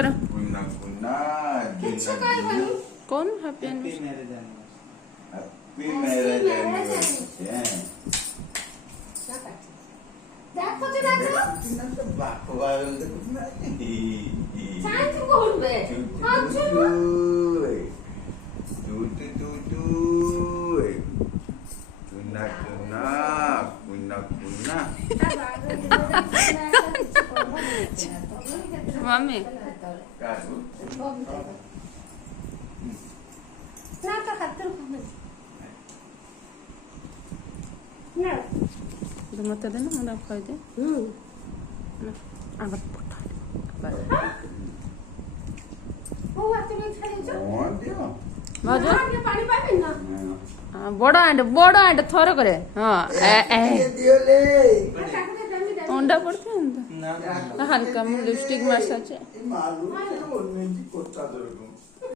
करो पुन्हा पुन्हा किच्छू काय बनू कौन happy anniversary happy marriage anniversary देखो तो देखो बाकवाल सांग तू बोल बे हां चलो पुन्हा पुन्हा पुन्हा पुन्हा मम्मी काजू ना तो खातर ना मत दे ना मुझे खाई दे आगत पटा ओ आते में खाई जो कोण दियो भाजो के पानी पाबे ना बड़ा एंड थोड़े करे हाँ दियो ले अंडा पड़ते हैं ना हल्का लिपस्टिक मार साचे मालूम है वो नहीं कोता दरको